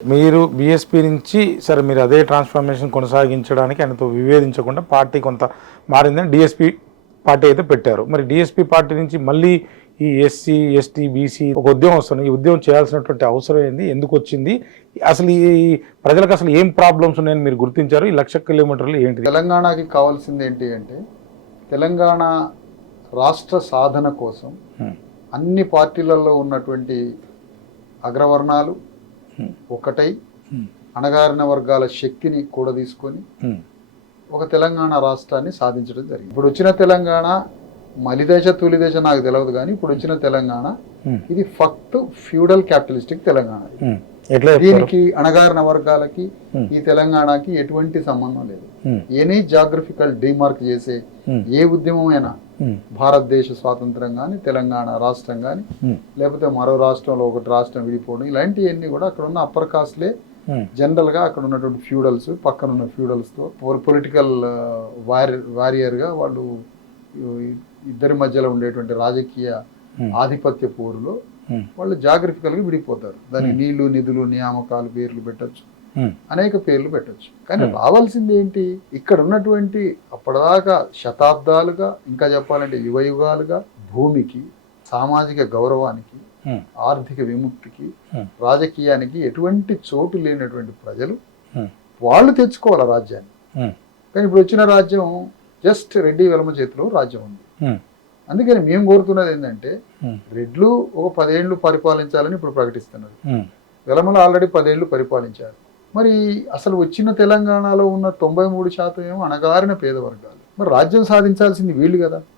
మీరు బీఎస్పీ నుంచి సరే మీరు అదే ట్రాన్స్ఫర్మేషన్ కొనసాగించడానికి ఆయనతో విభేదించకుండా పార్టీ కొంత మారిందని డిఎస్పీ పార్టీ అయితే పెట్టారు. మరి డిఎస్పీ పార్టీ నుంచి మళ్ళీ ఈ ఎస్సీ ఎస్టీ బీసీ ఒక ఉద్యమం వస్తుంది. ఈ ఉద్యమం చేయాల్సినటువంటి అవసరం ఏంది, ఎందుకు వచ్చింది, అసలు ఈ ప్రజలకు అసలు ఏం ప్రాబ్లమ్స్ ఉన్నాయని మీరు గుర్తించారు? ఈ 1,00,000 కిలోమీటర్లు ఏంటి? తెలంగాణకి కావాల్సింది ఏంటి అంటే తెలంగాణ రాష్ట్ర సాధన కోసం అన్ని పార్టీలలో ఉన్నటువంటి అగ్రవర్ణాలు ఒకటై అణగారిన వర్గాల శక్తిని కూడా తీసుకొని ఒక తెలంగాణ రాష్ట్రాన్ని సాధించడం జరిగింది. ఇప్పుడు వచ్చిన తెలంగాణ మలిదేశ తొలిదేశ నాకు తెలియదు, కానీ ఇప్పుడు వచ్చిన తెలంగాణ ఇది ఫక్త్ ఫ్యూడల్ క్యాపిటలిస్టిక్ తెలంగాణ. దీనికి అణగారిన వర్గాలకి ఈ తెలంగాణకి ఎటువంటి సంబంధం లేదు. ఎనీ జాగ్రఫికల్ డిమార్క్ చేసే ఏ ఉద్యమమైనా భారతదేశ స్వాతంత్రం కానీ తెలంగాణ రాష్ట్రం కానీ లేకపోతే మరో రాష్ట్రంలో ఒకటి రాష్ట్రం విడిపోవడం ఇలాంటివన్నీ కూడా అక్కడ ఉన్న అప్పర్ కాస్ట్లే జనరల్ గా అక్కడ ఉన్నటువంటి ఫ్యూడల్స్ పక్కన ఉన్న ఫ్యూడల్స్ తో పొలిటికల్ వారియర్ గా వాళ్ళు ఇద్దరి మధ్యలో ఉండేటువంటి రాజకీయ ఆధిపత్య పోరులో వాళ్ళు జాగ్రఫికల్ గా విడిపోతారు. దానికి నీళ్లు నిధులు నియామకాలు పేర్లు పెట్టచ్చు, అనేక పేర్లు పెట్టచ్చు. కానీ రావాల్సింది ఏంటి, ఇక్కడ ఉన్నటువంటి అప్పటిదాకా శతాబ్దాలుగా ఇంకా చెప్పాలంటే యుగ యుగాలుగా భూమికి సామాజిక గౌరవానికి ఆర్థిక విముక్తికి రాజకీయానికి ఎటువంటి చోటు లేనటువంటి ప్రజలు వాళ్ళు తెచ్చుకోవాలి రాజ్యాన్ని. కానీ ఇప్పుడు వచ్చిన రాజ్యం జస్ట్ రెడ్డి వెలమ చేతిలో రాజ్యం ఉంది. అందుకని మేము కోరుతున్నది ఏంటంటే రెడ్లు ఒక 10 ఏళ్ళు పరిపాలించాలని ఇప్పుడు ప్రకటిస్తున్నారు. వెలమలు ఆల్రెడీ 10 ఏళ్ళు పరిపాలించారు. మరి అసలు వచ్చిన తెలంగాణలో ఉన్న 93% ఏమో అణగారిన పేద వర్గాలు. మరి రాజ్యం సాధించాల్సింది వీళ్ళు కదా.